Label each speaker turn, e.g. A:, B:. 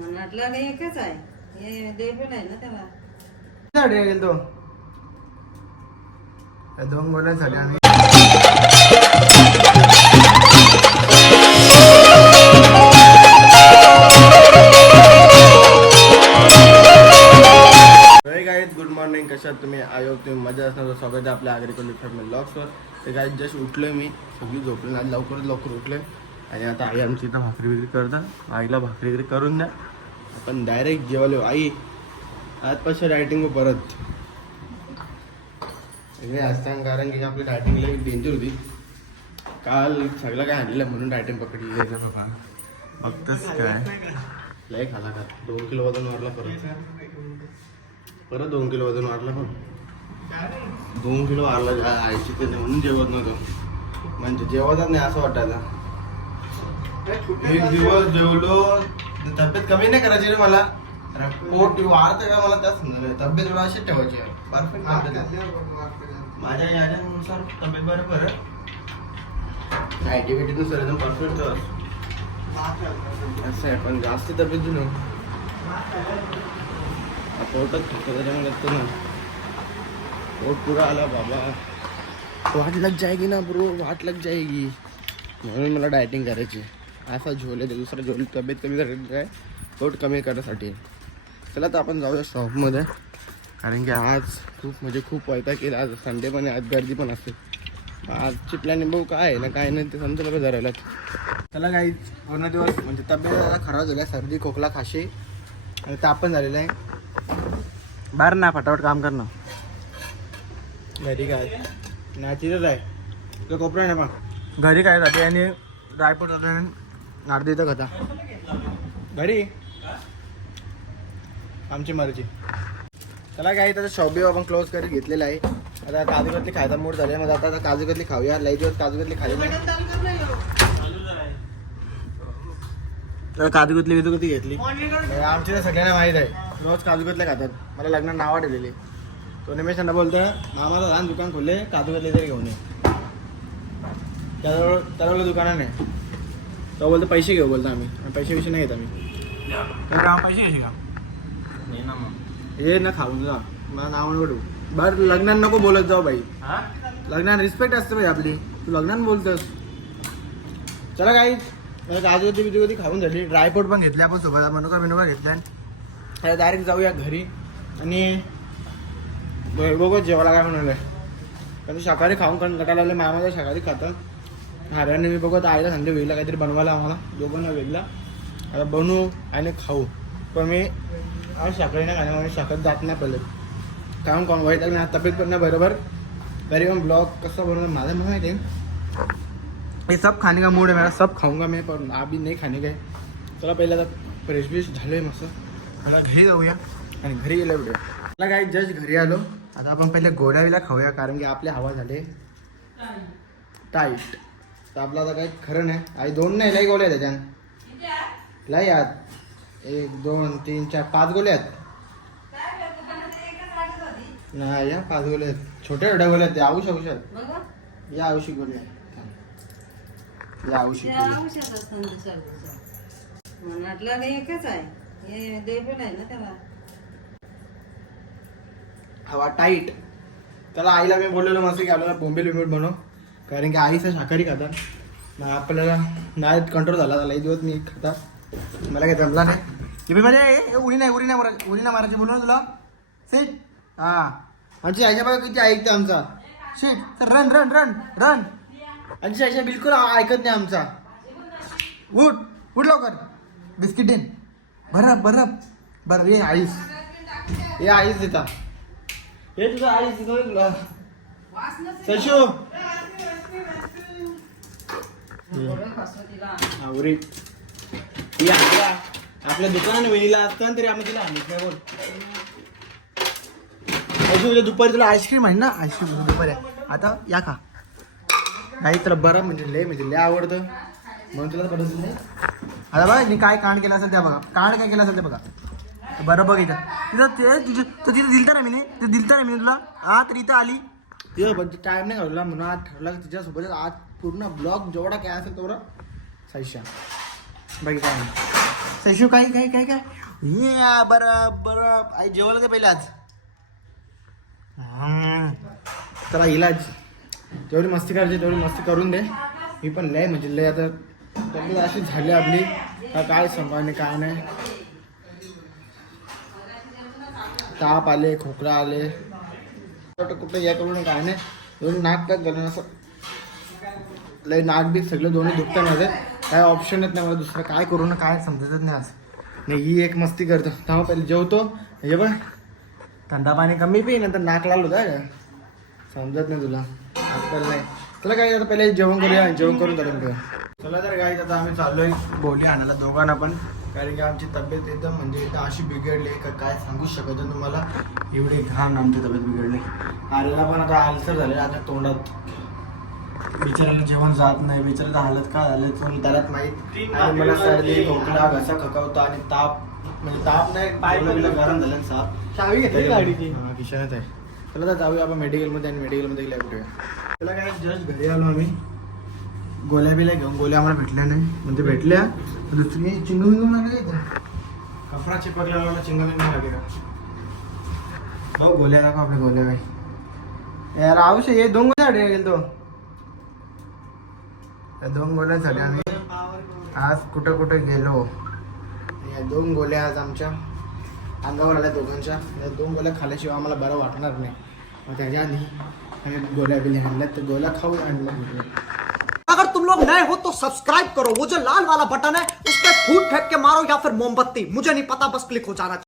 A: एकच आहे. हे आहे ना त्याला
B: गेलो तो दोन. मुलांसाठी आम्ही गाईज गुड मॉर्निंग कशात तुम्ही? आयोग तुम्ही मजा असणार स्वागत आहे आपल्या आग्रिकल्चर फॅमिली लॉक्सवर तर काय जस्ट उठलोय मी. सगळी झोपली. आज लवकरच लवकर उठले आणि आता आई आमची इथं भाकरी बिकरी करता आईला भाकरी बिकरी करून द्या. आपण डायरेक्ट जेवलो आई आजपासून रायटिंग परत. हे असताना कारण की आपली डायटिंग लई डेंजर होती. काल सगळं काय आणलेलं म्हणून डायटिंग पकडली. जायचं बाबा. बघतच काय? लय खाला का दोन किलो वजन वाढला परत. परत दोन किलो वजन वाढलं पण. दोन किलो वाढलं. आईची ते म्हणून जेवत नव्हतं. म्हणजे जेवतच नाही असं वाटायला. एक दिवस जेवलो. तब्येत कमी नाही करायची रे मला. अरे पोट वाढतं का मला त्याच तब्येत थोडा अशीच ठेवायची परफेक्ट तब्येत आहे. माझ्या याच्यानुसार तब्येत बरोबर ऍक्टिव्हिटीनुसार एकदम परफेक्ट असं आहे पण जास्त तब्येत जुनं पोटच खातो त्याच्यामुळे येतो ना. पोट पुरा आला बाबा. वाट लग जाएगी ना ब्रो वाट लग जाएगी. म्हणून मला डायटिंग करायची असा झोल आहे दुसरा झोल तब्येत कमी झालेली आहे पोट कमी करण्यासाठी. चला तर आपण जाऊया शॉपमध्ये कारण की आज खूप म्हणजे खूप वैता केला आज संडे पण आहे आज गर्दी पण असते. आजची प्लॅनिंग बघू काय आहे ना काय नाही ते समजा बघा धरायला चला काही पूर्ण दिवस म्हणजे तब्येत जरा खराब झाल्या सर्दी खोकला खाशी. आणि ताप पण झालेला आहे. बाहेर ना फटाफट काम कर ना. घरी काय? नॅचरल आहे. कोपरा आहे ना पण? घरी काय जाते आणि ड्रायफ्रूट जाते आणि अर्धी इथं खाता. घरी? आमची मर्जी. चला काय त्याचा शॉबी आपण क्लोज करी घेतलेला आहे. आता काजू कतली खायचा मूड झाले मग आता आता काजू कतली खाऊया. लई दिवस काजू कतली खाली नाही तर काजू कतली बिजू कधी घेतली आमची तर सगळ्यांना माहीत आहे. रोज काजू कतले खातात. मला लग्नात नाव ठेवलेली तो निमेशांना बोलतो मामाचं लहान दुकान खोलले काजू कतली तरी घेऊन ये. त्याजवळ त्याजवळ दुकानं नाही तो बोलतो पैसे घेऊ बोलतो आम्ही. आणि पैसे विषय नाही घेत आम्ही. पैसे घ्यायचे का? हे ना खाऊन जा. मला नाव नको ठेवू. बरं लग्नात नको बोलत जाऊ बाई. लग्नात रिस्पेक्ट असते बाई आपली. तू लग्नात बोलतोस. चला काही काजू होती बिजू कधी खाऊन झाली. ड्रायफ्रूट पण घेतले आपण सोबत. मनोका बिनोका घेतल्या. डायरेक्ट जाऊया घरी. आणि बघू जेवायला काय म्हणाले. कारण शाकाहारी खाऊन कारण गटाला लावले मामाला शाकाहारी खातं हार्याने मी बघत आईला सांगते वेगळा काहीतरी बनवायला आम्हाला. दोघांना वेगळा आता बनवू आणि खाऊ. पण मी आज शाकाहारी नाही खाण्यामुळे शाकाहारी जात नाही पहिले. काम कोण वाईट आज तब्येत पण नाही बरोबर. तरी पण ब्लॉग कसा बनवला माझं मला माहिती. आहे ये सब खाने का मूड है मेरा सब खाऊंगा मैं पर अभी नहीं खाने का है. चला पहिले आता फ्रेश बिश झालोय मस्त. मला घरी जाऊया आणि घरी गेल्या भेटूया मला काय जस्ट घरी आलो. आता आपण पहिले गोड्या बिल्या खाऊया कारण की आपले हवा झाले टाईट तर आपलं आता काही खरं नाही. आई दोन नाही लई गोळे आहेत त्याच्यान लई आत एक दोन तीन चार पाच गोले आहेत. नाही या पाच गोले आहेत. छोटे छोटे गोले आहेत. औष औषध या औषध आहेत. या औषध
A: एकच आहे. हे ना त्याला.
B: हवा टाईट त्याला आईला मी बोललेलो मस्त की आपल्याला बोंबील बिंबील बनव. कारण की आईचं शाकाहारी खातात मग आपल्याला नाही कंट्रोल झाला एक दिवस मी खाता. मला काही जमला नाही. की मी म्हणजे उडी नाही उडी नाही मारा उडी नाही मारायची बोलू ना तुला. सीट हा. आमची आईच्या बघा किती ऐकते आमचा. सीट तर रन रन रन रन आमची आईच्या बिलकुल ऐकत नाही आमचा. उठ उठ लवकर. बिस्किट देन बरं बरं बरं. ये आईस. ये आईस देता. हे तुझं आईस देतो तुला सशू आवरे. ही आपल्या आपल्या दुकानाने वेळीला असताना तरी आम्ही तिला आणत नाही बोल. उद्या दुपारी तुला आईस्क्रीम आहे ना? आईस्क्रीम दुपारी आहे. आता या का नाही तर बरं म्हणजे लय म्हणजे लय आवडतं. म्हणून तुला बरं दिलं आता बघा मी काय कांड केलं असेल त्या बघा. कांड काय केलं असेल ते बघा. बरं बघ इथं. तिथं ते तुझं तर तिथं दिलता ना मी नाही ते दिलतं ना मी तुला? हा तर इथं आली. तिथं पण टाईम नाही घालवला म्हणून आज ठरला की तिच्यासोबत आज पूर्ण ब्लॉग जेवढा काय असेल तेवढा साईशा बाकी काय नाही सैशू काय काय काय काय ये बरं बरं आई जेवलं ते पहिले आज। चला इलाज। जेवढी मस्ती करायची तेवढी मस्ती करून दे। मी पण लय म्हणजे लय आता। तब्येत अशी झाली आपली। काय काय सांभाळणे काय नाही। ताप आले खोकला आले। कुठं कुठं या काय नाही. दोन नाक टाक घालून असं. लय नाक बी सगळं दोन्ही दुखतं माझे. काय ऑप्शन येत नाही मला दुसरं. काय करू ना काय समजतच नाही आज. नाही ही एक मस्ती करतो. थांब पहिले जेवतो. हे बघ. थंडा पाणी कमी पी नंतर नाक लाल होता का समजत नाही तुला. आजकाल नाही. चला काय आता पहिले जेवण करूया. जेवण करून जातो चला तर काय आता आम्ही चाललोय बोली आणायला दोघांना पण. कारण की आमची तब्येत एकदम म्हणजे एकदम अशी बिघडली का काय सांगू शकत नाही तुम्हाला. एवढे घाण आमची तब्येत बिघडली. आलेला पण आता आलसर झाले. आता तोंडात बिचाराला जेवण जात नाही. बिचाराचं हालत काय झालं तो त्यालाच माहीत आणि मला सर्दी खोकला घसा खकावतो आणि ताप म्हणजे ताप नाही पाय गरम झालं साप.
C: चावी घेतली गाडीची?
B: खिशाण्यात आहे. चला तर जाऊया आपण मेडिकलमध्ये आणि मेडिकलमध्ये गेल्या कुठे त्याला काय जस्ट घरी आलो आम्ही. गोळ्या बिल्या घेऊन गोळ्या आम्हाला भेटल्या नाही. म्हणजे भेटल्या. दुसरी चिंगम बिंगम लागले का? कपडा बिंगम लागले का हो गोळ्या दाखव आपल्या गोळ्या काही यार आवश्य हे दोन गोळ्या गेलो तो दोन आम्ही आज कुठं कुठं गेलो या दोन गोळ्या आज आमच्या। अंगावर आल्या दोघांच्या। या दोन खाल्ल्याशिवाय आम्हाला बरं वाटणार नाही. मग त्याच्या आधी आम्ही गोळ्या बिल्या आणल्या तर गोळ्या खाऊ आणल्या.
C: अगर तुम लोग नए हो तो सब्सक्राइब करो। वो जो लाल वाला बटन है उस पर फूट फेंक के मारो या फिर मोमबत्ती। मुझे नहीं पता बस क्लिक हो जाना